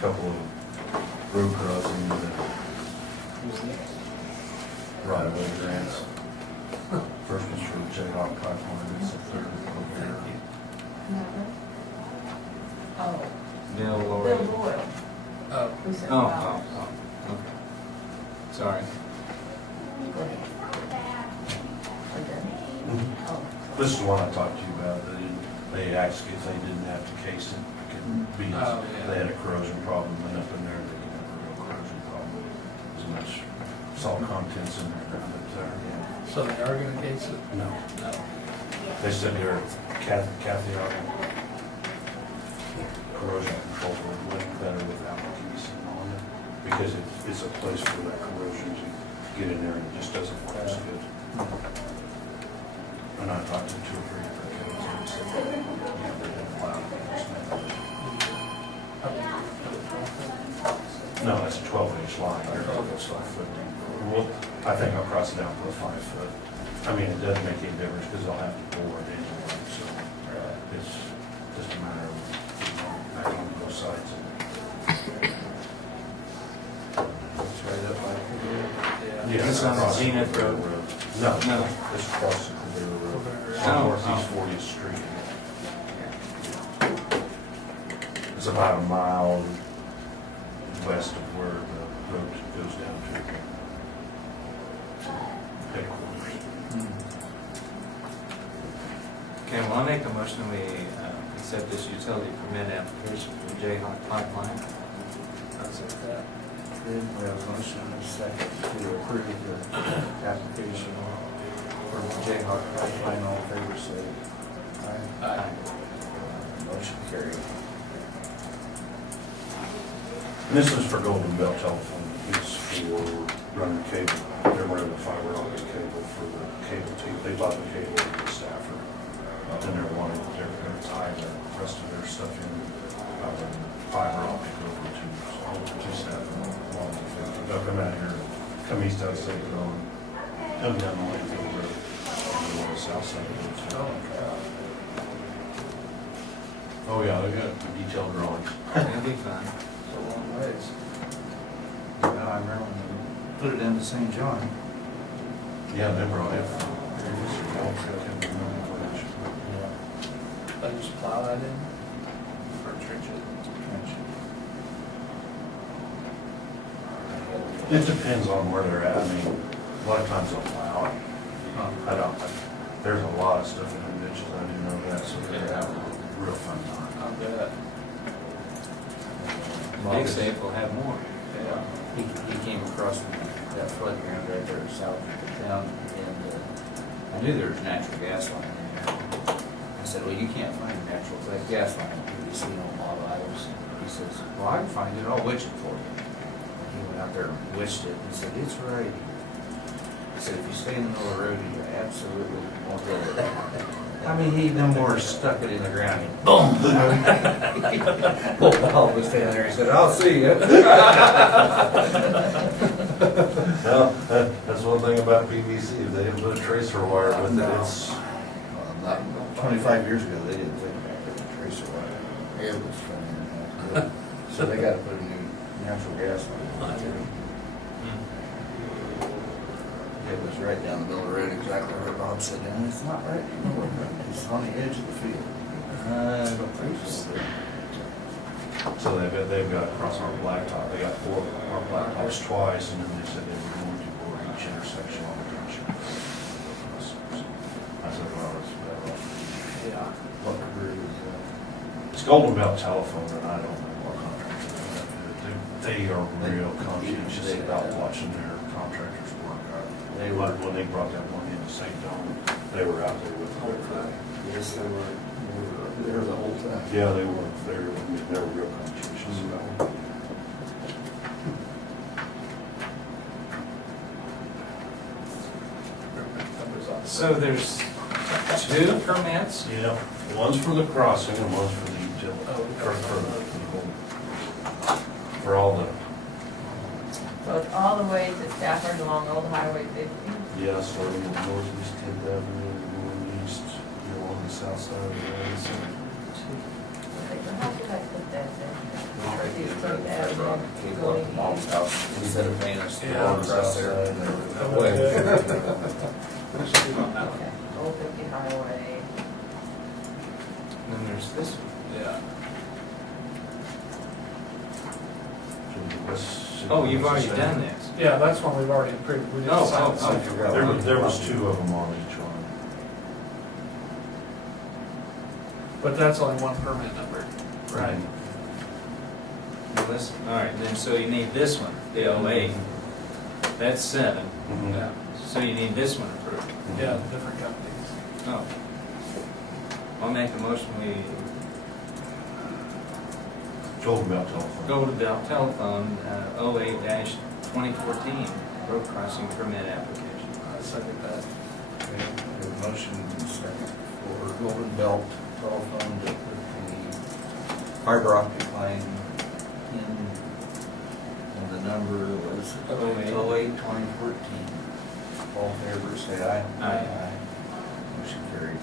couple of road crossings and right-of-way grants. First one's for Jayhawk Pipeline, it's the third over here. Oh, Bill Bill Lord. Doyle. Oh. Who said Oh, that? okay. Sorry. Go ahead. Okay. Oh. This is the one I talked to you about, they asked if they didn't have to case it, could be, Oh, yeah. they had a corrosion problem, and up in there, they didn't have a real corrosion problem. As much salt contents in there, up there. So they are gonna case it? No, No. they said they're Kathy out corrosion control would work better without casing on it, because it's a place for that corrosion to get in there and it just doesn't work as good. And I talked to 2 or 3 different codes and said, yeah, they didn't allow it. No, that's a 12-inch line, there it's 5 foot deep. Well, I think I'll cross it down to a 5 foot. I mean, it doesn't make any difference because they'll have to bore it anyway, so it's just a matter of backing on both sides. It's right up by here. Yeah, It's on the across Zenith Cordero Road. No, No. it's across the Cordero Road. Oh, On Northeast 40th Street. It's about a mile west of where the road goes down to headquarters. Okay, well, I make a motion we accept this utility permit application for Jayhawk Pipeline. I'll say that. Good, we have a motion and a second to approve the application for Jayhawk Pipeline. All in favor, say aye. Aye. Motion carried. And this is for Golden Belt Telephone. It's for running cable. They're running the fiber optic cable for the cable team. They bought the cable from the staffer. And they're going to tie the rest of their stuff in fiber optic over to staff. They'll come out here, come east out of State Road, come down the Lakeville Road, and go on the south side of the road. Oh yeah, they got detailed drawings. It'll be fun. It's a long ways. Now I remember when we put it into St. John. Yeah, they brought it from. I can't remember which. I just plow that in or trench it. It depends on where they're at. I mean, a lot of times they'll plow it. I don't, there's a lot of stuff in the ditches, I didn't know that, so they're having a real fun time. I'll bet. Big Safe will have more. Yeah, he came across that flood ground right there south of the town, and I knew there was a natural gas line in there. I said, well, you can't find a natural gas line you see on a lot of items. He says, well, I can find it, I'll witch it for you. He went out there and witched it, he said, it's right here. He said, if you stay in the middle of the road, you absolutely won't go there. I mean, he no more stuck it in the ground, and boom! Paul was standing there, he said, I'll see you. Well, that's one thing about PVC, if they didn't put a tracer wire with it, it's. Not 25 years ago, they didn't think about putting tracer wire. It was funny. So they gotta put a new natural gas line. It was right down the middle of the road, exactly where Bob said, and it's not right anymore, it's on the edge of the field. I don't think so. So they've got across our blacktop, they got 4 our blacktops twice, and then they said they were going to bore each intersection on the junction. I said, well, it's better. Yeah. What crew is that? It's Golden Belt Telephone, and I don't know what contractor they are real conscientious about watching their contractors work. They were, when they brought that one into St. John, they were out there with the whole time. Yes, they were there the whole time. Yeah, they were. They were real conscientious about it. So there's 2 permits? Yeah, one's for the crossing and one's for the utility, for all the, So it's all the way to Stafford along Old Highway 50? yeah, starting with northeast 10th Avenue, going east, on the south side of the road. So They don't how could I put that We there? tried to See, get take rid of that fiber and optic then cable go up to in. Mom's house instead of paying us to Yeah. go across there. No way. Let's do it on that one. Okay, Old 50 Highway. Then there's this one. Yeah. Oh, you've already done this. Yeah, that's one we've already approved. We didn't Oh, sign oh, the oh. second. There was two of them on each one. But that's only one permit number. Right. Well, this, all right, then, so you need this one, the 08. That's 7. Mhm. Yeah, So you need this one approved. yeah, different companies. Oh. I'll make a motion, we Golden Belt Telephone. go to Bell Telephone, 08-2014, road crossing permit application. I second that. Okay, we have a motion second for Golden Belt Telephone to put the fiber optic line in, and the number was 08-2014. All in favor, say aye. Aye. Motion carried.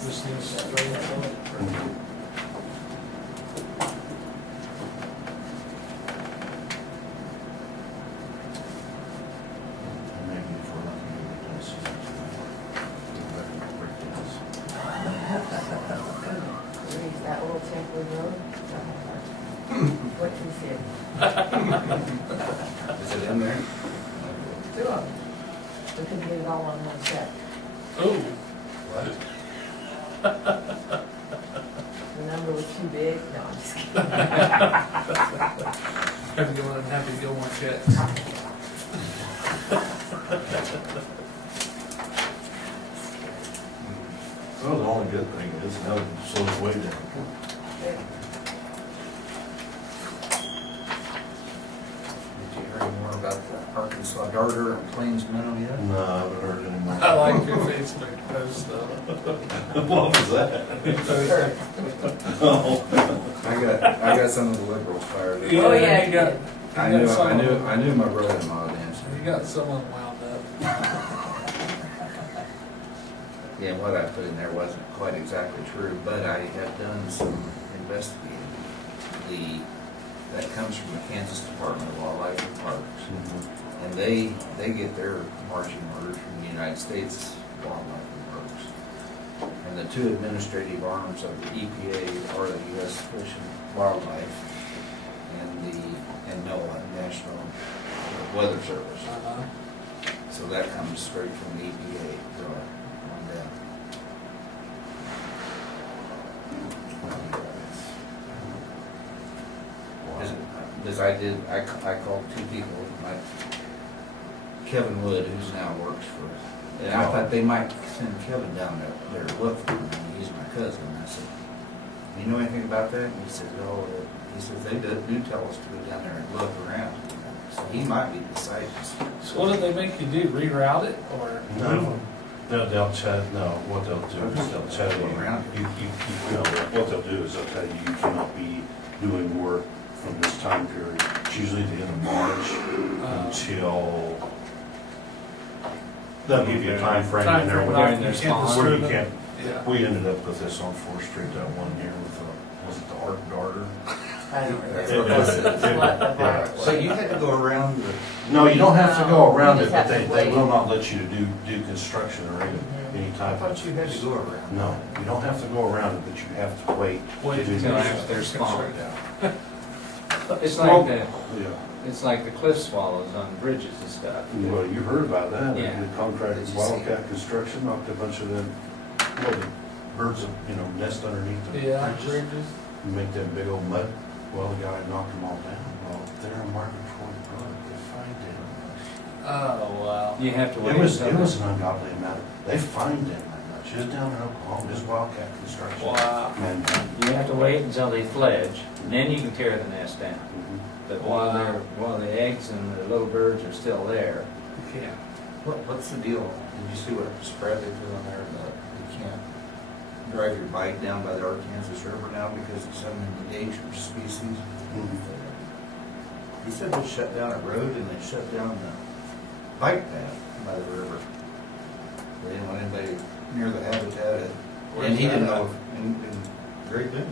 This needs straight up. Mhm. Maybe if we're not gonna get done soon, we'll have to break this. Reach that little temporary road. What you said. Is it in there? Two of them. We couldn't get it all on one check. Ooh, What? The number was too big. No, I'm just kidding. have to go in and have to go more checks. Well, the only good thing is now it slows way down. Okay. Did you hear any more about the Arkansas Darter and Plains Minnow yet? No, I haven't heard any more. I like your Facebook post though. What was that? Oh. I got some of the liberals fired up. Oh, yeah, you got, I knew my brother-in-law danced. you got someone wound up. Yeah, what I put in there wasn't quite exactly true, but I have done some investigating. That comes from the Kansas Department of Wildlife and Parks. And they get their marching orders from the United States Wildlife and Parks. And the two administrative arms of the EPA are the U.S. Fish and Wildlife and NOAA, National Weather Service. So that comes straight from the EPA on down. Because I called two people, Kevin Wood, who's now works for, and I thought they might send Kevin down there to look for him, and he's my cousin. And I said, you know anything about that? And he said, oh, he says, they do tell us to go down there and look around. So he might be the site. So what did they make you do, reroute it, or? No, they'll chat, no, what they'll do is they'll tell you, you know, what they'll do is they'll tell you you cannot be doing work from this time period. It's usually the end of March until, they'll give you a time frame in there. Time frame, their you can't spawn. Where you disturb can't, it. Yeah. we ended up with this on 4th Street, that one here with, was it the Art Darter? I don't That's remember. what I said. What the Yeah. heck So you had to go around the, No, you don't have to go No, around you it, just but have to they wait. will not let you do construction or any I type of. thought you had to go around. No, you don't have to go around it, but you have to wait. Wait to do until this. after they're spawned. Yeah. It's Well, like the, yeah. it's like the cliff swallows on bridges and stuff. Well, you heard about that, Yeah. the contract Did with you see Wildcat it? Construction knocked a bunch of them, well, the birds, nest underneath the Yeah, bridges. bridges. And make them big old mud. Well, the guy knocked them all down. Well, they're a market for they fined him. Oh, wow. You have to wait It was until. an ungodly amount. They fined him that much. It was down in Oklahoma, this Wildcat Construction. Wow. Man. You have to wait until they fledge, and then you can tear the nest down. Mhm. But Wow. while the eggs and the little birds are still there, Yeah. What's the deal? Did you see what spread they put on there about you can't drive your bike down by the Arkansas River now because of some endangered species? Mhm. He said they shut down a road and they shut down the bike path by the river. They didn't want anybody near the habitat. And he didn't know, in Great Bend.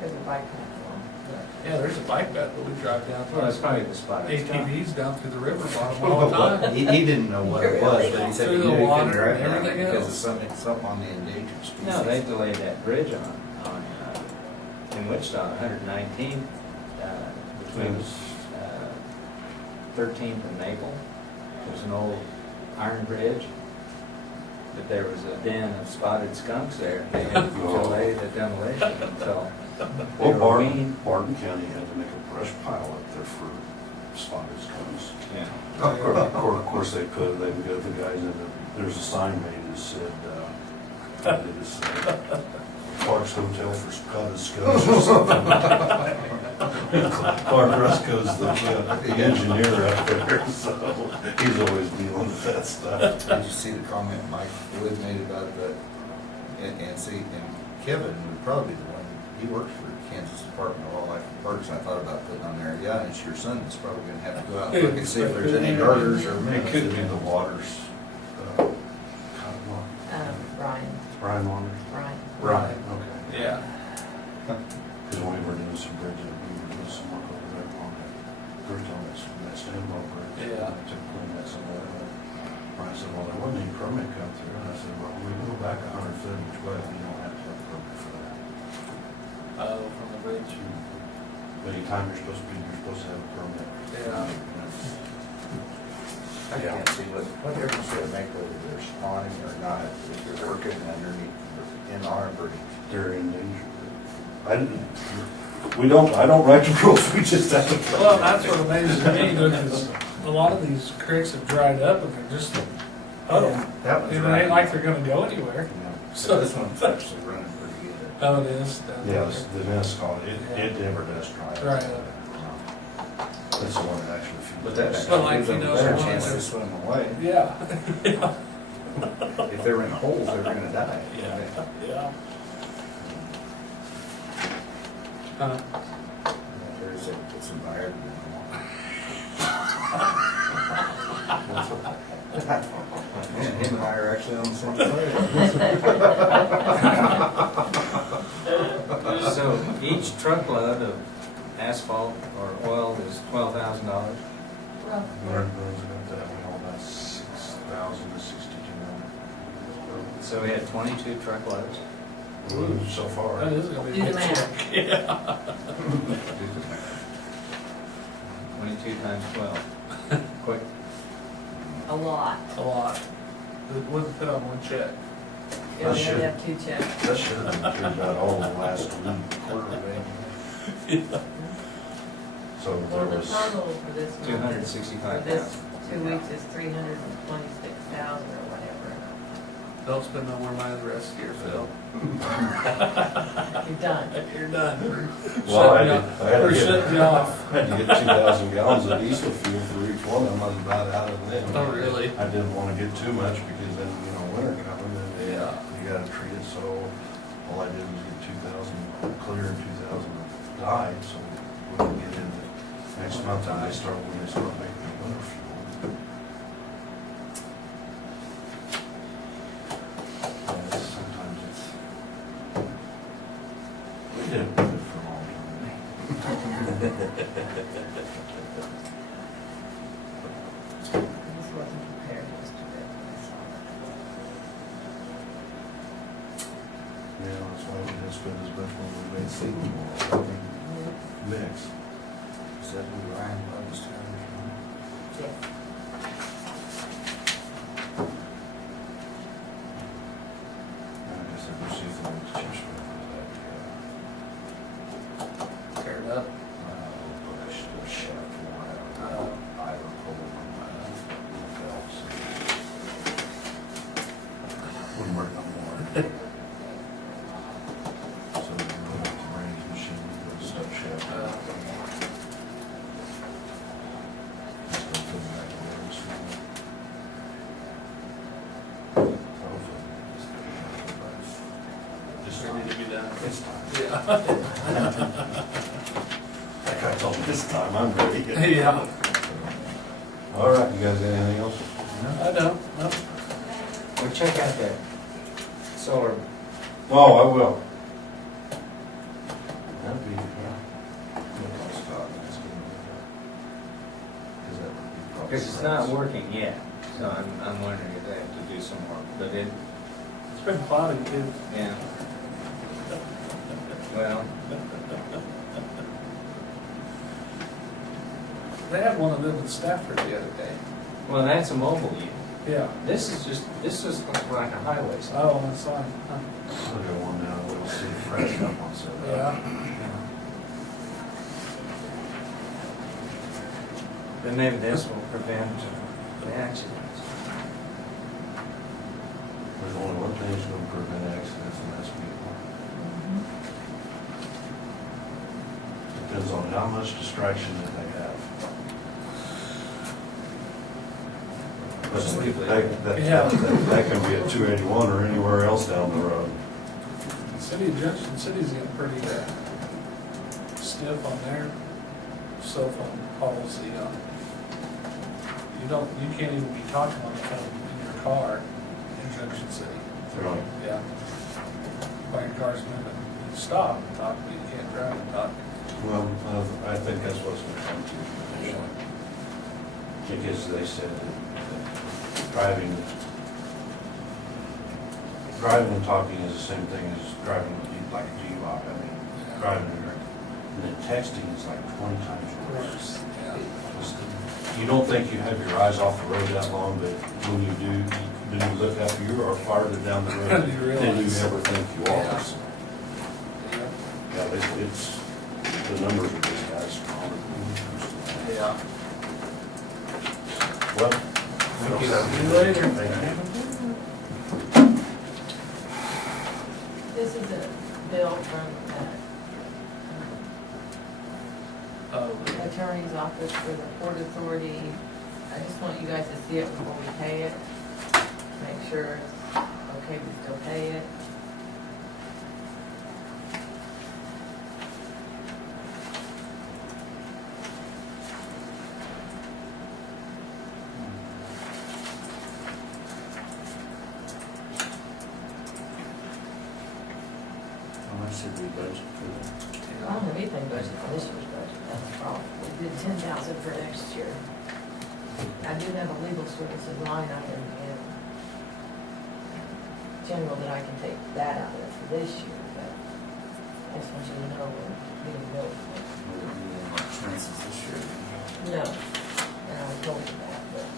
There's a bike path Yeah, there's a bike path that we drive down. Well, that's probably the spot. it's got. ATVs down through the river bottom all the time. He didn't know what it was, but he said he Through the knew he couldn't water drive and down everything because of else. something on the endangered species. No, they delayed that bridge in Wichita, 119, between 13th and Maple. There's an old iron bridge, but there was a den of spotted skunks there. They had to delay the demolition until they Well, were Barton weaned. County had to make a brush pile up there for spotted skunks. Yeah. Of course they could, they would go to the guys and there's a sign made that said, Clark's Hotel for Spotted Skunks or something. Clark Rusco's the engineer up there, so he's always dealing with that stuff. Did you see the comment Mike Wood made about the, and Kevin would probably be the one, he works for Kansas Department of Wildlife and Parks, and I thought about putting on there, yeah, and it's your son that's probably gonna have to go out and look and see if there's any garters or. It could be the waters. Brian. Brian Waters. Right. Okay. Yeah. Because when we were doing some bridges, we were doing some work over there on that bridge on that Stanwell Bridge. Yeah. To clean that some of that up. Brian said, well, there wasn't any permit come through. And I said, well, we go back 100 foot each way, you don't have to have a permit for that. Oh, from the bridge. But anytime you're supposed to have a permit. Yeah. I can't see what difference does it make whether they're spawning or not, if you're working underneath, in arbor. They're endangered. I don't write the rules, we just have to play. Well, that's what amazes me, because a lot of these creeks have dried up and they're just, That one's it running. ain't like they're gonna go anywhere. So this one's actually running pretty good. Oh, it is? down there. Yes, the Nescott, it never does dry. Right. That's the one that actually. But that Well, like, gives them you a know, better the chance ones to that- swim away. Yeah. If they're in holes, they're gonna die. Yeah. Yeah. There's it's environment. Man, him and I are actually on the same side. So each truckload of asphalt or oil is $12,000. Well, Learned those about that, we all about 6,000 to 6,200. So we had 22 truckloads. So far. That is gonna be Do a the big math. check. Yeah. 22 times 12. Quick. a lot. A lot. It wouldn't fit on one check. You only have to have 2 checks. That should have been through about all the last quarter, maybe. So there Well, the was, total for this month, for 265,000. this 2 weeks is 326,000 or whatever. Don't spend no more money the rest of the year, Phil. You're done. You're done. well, I Shutting had We're to get, shutting you off. I had to get 2,000 gallons of diesel fuel for each one of them, I was about out of them. Oh, really? I didn't want to get too much because then, winter coming and Yeah. you gotta treat it, so all I did was get 2,000 clear and 2,000 dyed, so we can get into next month when they start making the winter fuel. Sometimes it's, we did it good for a long time. This wasn't prepared yesterday. Yeah, that's why we didn't spend as much when we made seating oil, mix. Is that who Ryan loves to Yes. I guess I received the chips for that. Tear it up. But I still shot for a while. I recall when my belts. Wouldn't work no more. So we put up the range machine, we put a step shaft. Just gonna put it back together this morning. Hopefully, just Ready to be done. it's time. Yeah. That guy told him this time, I'm ready. Yeah, All right, you guys got anything else? I don't, no. Well, check out that solar, Oh, I will. That'd be, because it's not working yet, so I'm wondering if they have to do some work, but it, It's been cloudy too. yeah. Well, They had one of them in Stafford the other day. well, that's a mobile unit. Yeah. This just looks like a highway sign. Oh, that's fine. I'll go one now, we'll see fresh up on some. Yeah. Then maybe this will prevent the accidents. There's only one thing that's gonna prevent accidents, and that's people. Depends on how much distraction that they have. That can be at 281 or anywhere else down the road. City of Junction City's getting pretty stiff on their cell phone policy on. You can't even be talking on the phone in your car in Junction City. Right. Yeah. While your car's moving, you stop and talk, but you can't drive and talk. Well, I think that's what's gonna come to eventually. Because they said that driving and talking is the same thing as driving like a G-Lock. I mean, driving and drinking. And then texting is like 20 times worse. Yeah. You don't think you have your eyes off the road that long, but when you do you look up, you are farther down the road You than you realize. ever think you are. Yeah. Yeah, it's, the numbers are just as strong. Yeah. Well. Thank you. See you later. Thank you. This is a bill from Oh, the attorney's office for the Port Authority. I just want you guys to see it before we pay it. Make sure it's okay, we still pay it. How much did we budget for that? I don't have anything budgeted for this year's budget, that's the problem. We did 10,000 for next year. I do have a legal services line item in general that I can take that out of for this year, but I just want you to know we're getting billed. Will there be any more expenses this year? No, and I told you that, but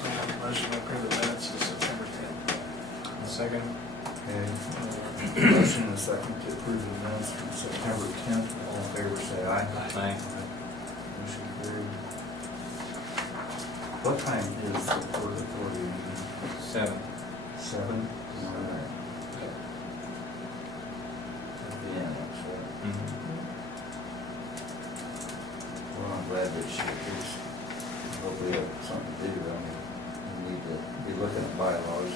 I have a motion to approve the minutes of September 10th. Second? Okay. Motion and a second to approve the minutes from September 10th. All in favor, say aye. Aye. Motion carried. What time is the Port Authority meeting? 7. 7? All right. At the end, that's right. Well, I'm glad that she is. Hopefully have something to do. I mean, we need to be looking at bylaws.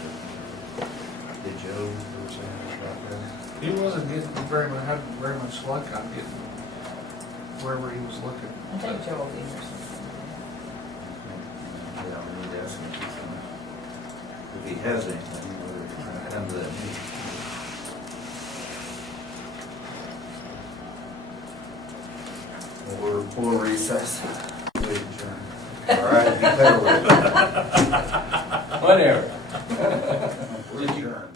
Did Joe do something about that? He wasn't getting having very much luck on getting wherever he was looking. I think Joe will be here sometime. Yeah, we need to ask him if he has anything, whether he's gonna come to that meeting. We'll recess. Wait, adjourn. All right, be clear with it. Whatever. We're adjourned.